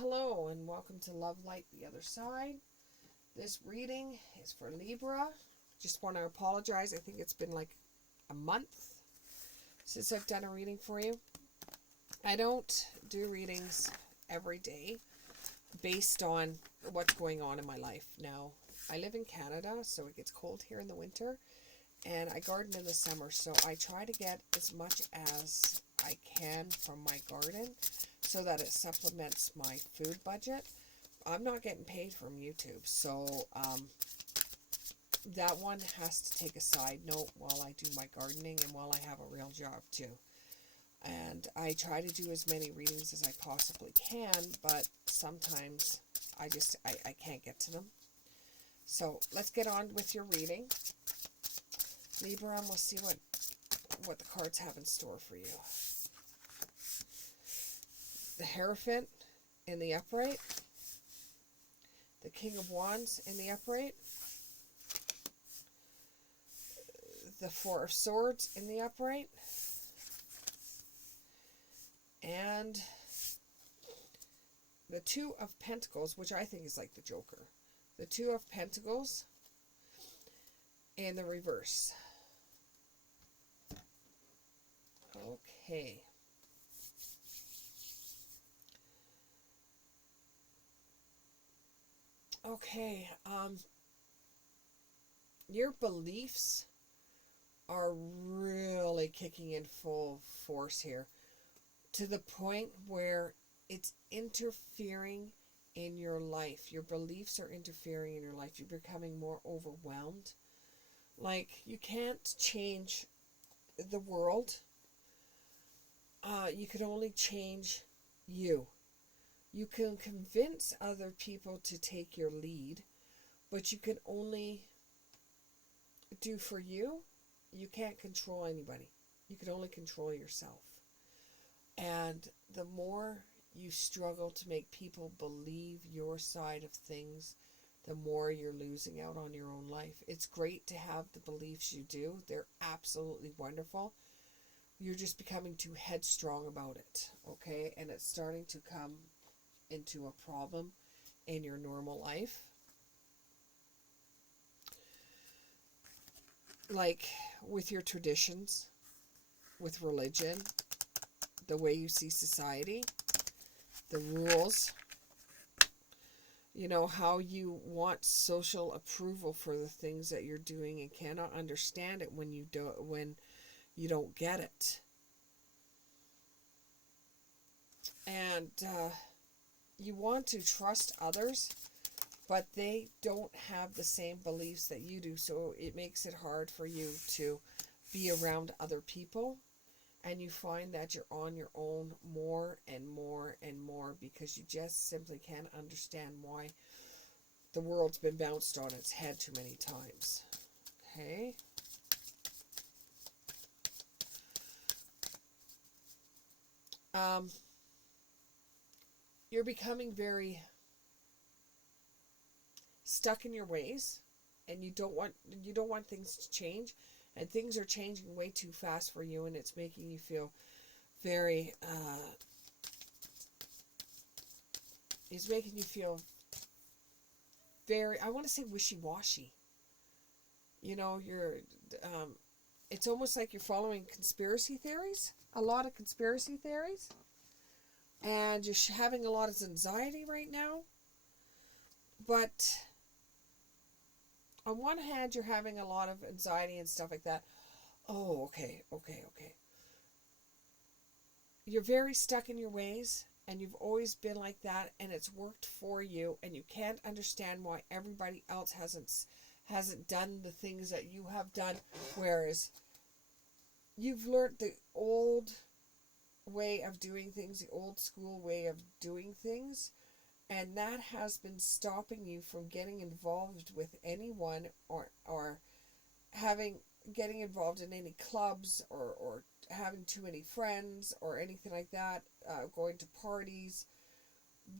Hello and welcome to Love Light the Other Side. This reading is for Libra. Just want to apologize. I think it's been like a month since I've done a reading for you. I don't do readings every day based on what's going on in my life. Now, I live in Canada, so it gets cold here in the winter, and I garden in the summer, so I try to get as much as I can from my garden so that it supplements my food budget. I'm not getting paid from YouTube, so that one has to take a side note while I do my gardening and while I have a real job too. And I try to do as many readings as I possibly can, but sometimes I can't get to them. So let's get on with your reading, Libra, and we'll see what the cards have in store for you. The Hierophant in the upright, the King of Wands in the upright, the Four of Swords in the upright, and the Two of Pentacles, which I think is like the Joker. The Two of Pentacles in the reverse. Okay. Okay, your beliefs are really kicking in full force here, to the point where it's interfering in your life. Your beliefs are interfering in your life. You're becoming more overwhelmed. Like, you can't change the world. You can only change you. You can convince other people to take your lead, but you can only do for you. You can't control anybody. You can only control yourself. And the more you struggle to make people believe your side of things, the more you're losing out on your own life. It's great to have the beliefs you do. They're absolutely wonderful. You're just becoming too headstrong about it, okay? And it's starting to come into a problem in your normal life. Like with your traditions, with religion, the way you see society, the rules, how you want social approval for the things that you're doing and cannot understand it when you don't get it. And you want to trust others, but they don't have the same beliefs that you do, so it makes it hard for you to be around other people, and you find that you're on your own more and more and more because you just simply can't understand why the world's been bounced on its head too many times. Okay? You're becoming very stuck in your ways, and you don't want things to change, and things are changing way too fast for you, and it's making you feel very I want to say wishy-washy. You're it's almost like you're following conspiracy theories, a lot of conspiracy theories, and you're having a lot of anxiety right now. But on one hand, you're having a lot of anxiety and stuff like that. Oh, okay. You're very stuck in your ways, and you've always been like that, and it's worked for you, and you can't understand why everybody else hasn't done the things that you have done, whereas you've learned the old way of doing things, the old school way of doing things, and that has been stopping you from getting involved with anyone or getting involved in any clubs or having too many friends or anything like that, going to parties,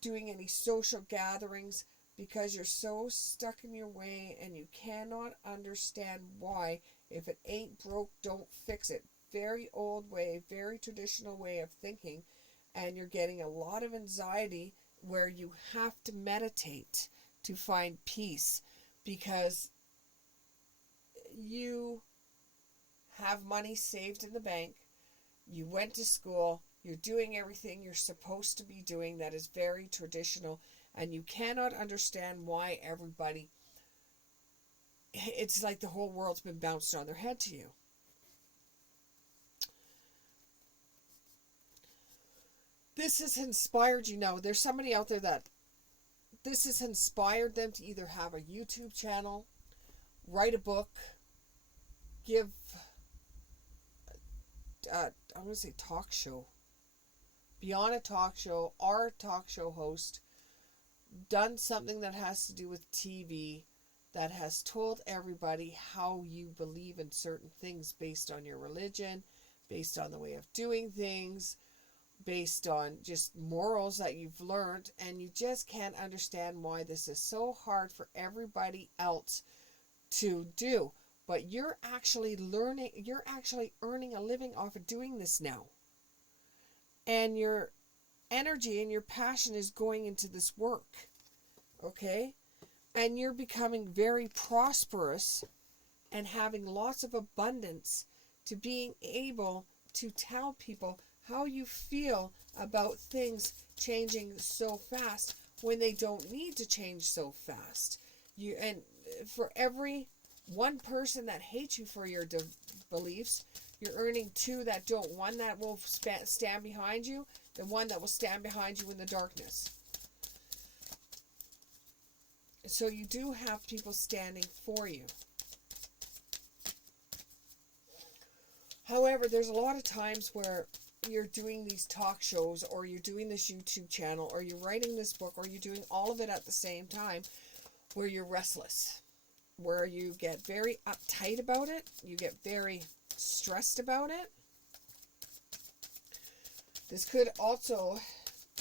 doing any social gatherings, because you're so stuck in your way and you cannot understand why. If it ain't broke, don't fix it. Very old way, very traditional way of thinking, and you're getting a lot of anxiety where you have to meditate to find peace, because you have money saved in the bank, you went to school, you're doing everything you're supposed to be doing that is very traditional, and you cannot understand why everybody, it's like the whole world's been bounced on their head to you. This has inspired you. Now, there's somebody out there that this has inspired them to either have a YouTube channel, write a book, give, I'm going to say talk show, be on a talk show, or a talk show host, done something that has to do with TV, that has told everybody how you believe in certain things based on your religion, based on the way of doing things, based on just morals that you've learned, and you just can't understand why this is so hard for everybody else to do. But you're actually learning, you're actually earning a living off of doing this now. And your energy and your passion is going into this work. Okay? And you're becoming very prosperous and having lots of abundance to being able to tell people how you feel about things changing so fast when they don't need to change so fast. And for every one person that hates you for your beliefs, you're earning two that don't. One that will stand behind you, the one that will stand behind you in the darkness. So you do have people standing for you. However, there's a lot of times where you're doing these talk shows, or you're doing this YouTube channel, or you're writing this book, or you're doing all of it at the same time, where you're restless, where you get very uptight about it, you get very stressed about it. This could also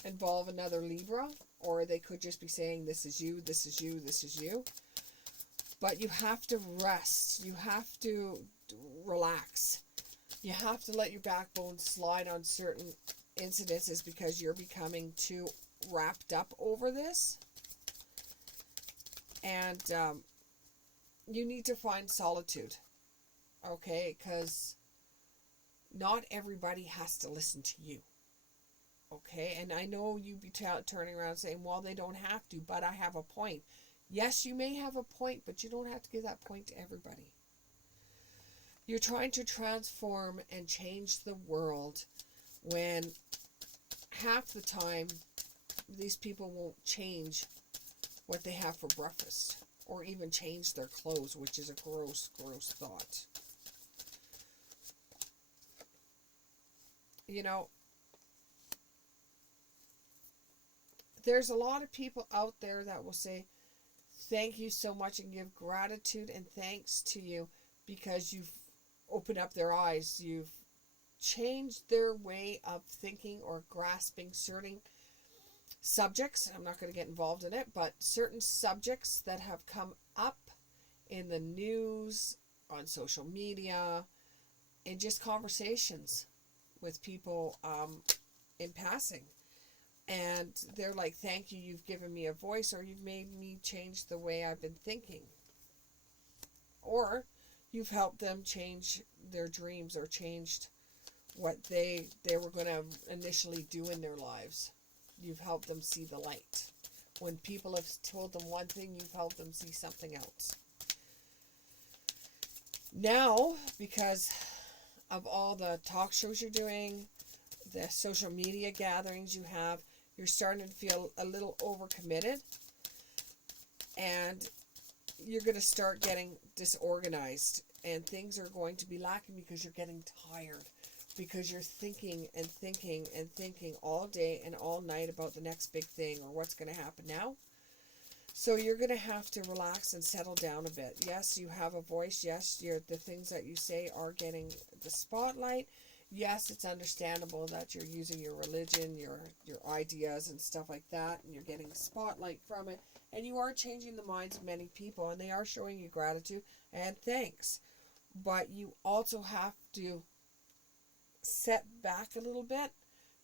involve another Libra, or they could just be saying, this is you, this is you, this is you. But you have to rest. You have to relax. You have to let your backbone slide on certain incidences, because you're becoming too wrapped up over this. And you need to find solitude. Okay? Because not everybody has to listen to you. Okay? And I know you be turning around saying, well, they don't have to, but I have a point. Yes, you may have a point, but you don't have to give that point to everybody. You're trying to transform and change the world when half the time these people won't change what they have for breakfast, or even change their clothes, which is a gross, gross thought. You know, there's a lot of people out there that will say, thank you so much, and give gratitude and thanks to you, because you've opened up their eyes. You've changed their way of thinking or grasping certain subjects. I'm not going to get involved in it, but certain subjects that have come up in the news, on social media, in just conversations with people in passing. And they're like, thank you, you've given me a voice, or you've made me change the way I've been thinking. Or you've helped them change their dreams, or changed what they were going to initially do in their lives. You've helped them see the light. When people have told them one thing, you've helped them see something else. Now, because of all the talk shows you're doing, the social media gatherings you have, you're starting to feel a little overcommitted, and you're going to start getting disorganized, and things are going to be lacking because you're getting tired, because you're thinking and thinking and thinking all day and all night about the next big thing, or what's going to happen now. So you're going to have to relax and settle down a bit. Yes, you have a voice. Yes, the things that you say are getting the spotlight. Yes, it's understandable that you're using your religion, your ideas and stuff like that, and you're getting spotlight from it, and you are changing the minds of many people, and they are showing you gratitude and thanks. But you also have to set back a little bit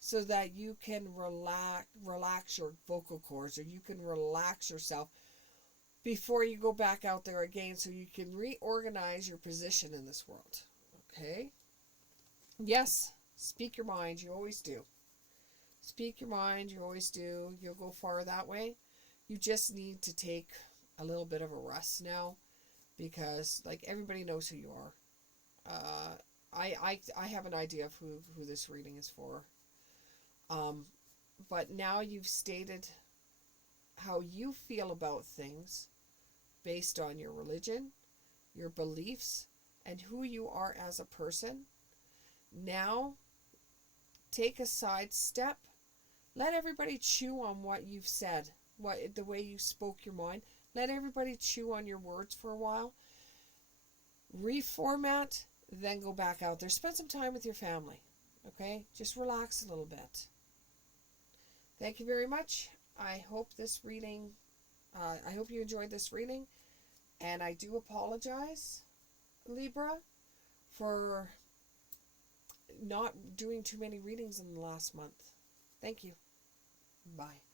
so that you can relax your vocal cords, or you can relax yourself before you go back out there again, so you can reorganize your position in this world. Okay? Yes, speak your mind. You always do. Speak your mind. You always do. You'll go far that way. You just need to take a little bit of a rest now, because like everybody knows who you are. I have an idea of who this reading is for. But now you've stated how you feel about things based on your religion, your beliefs, and who you are as a person. Now, take a side step. Let everybody chew on what you've said, the way you spoke your mind. Let everybody chew on your words for a while. Reformat, then go back out there. Spend some time with your family. Okay? Just relax a little bit. Thank you very much. I hope I hope you enjoyed this reading. And I do apologize, Libra, for not doing too many readings in the last month. Thank you. Bye.